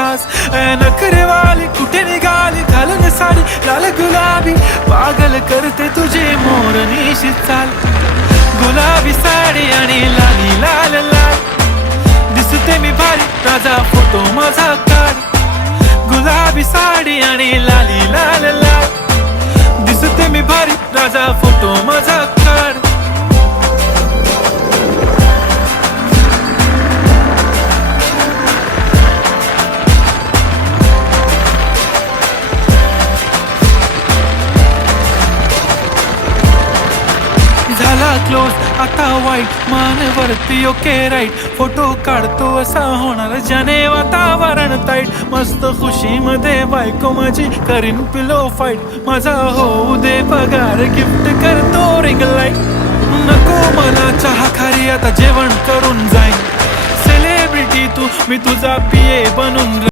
खास नखरेवाली कुठे निघाली घालून साडी लाल गुलाबी पागल करते तुझे मोरनीशी चाल गुलाबी साडी आणि लाली लाल लाल दिसते मी भारी राजा फोटो माझा काढ गुलाबी साडी आणि लाली लाल लाल दिसते मी भारी राजा फोटो माझा काढ झाला क्लोज आता वाईट मानवरती ओके राईट फोटो काढतो असा होणार ज्याने वातावरण ताईट मस्त खुशीमध्ये बायको माझी करीन पिलो फाईट माझा होऊ दे पगार गिफ्ट करतो रिंग लाईट नको मला चहा खारी आता जेवण करून जाईन सेलिब्रिटी तू मी तुझा पिये बनून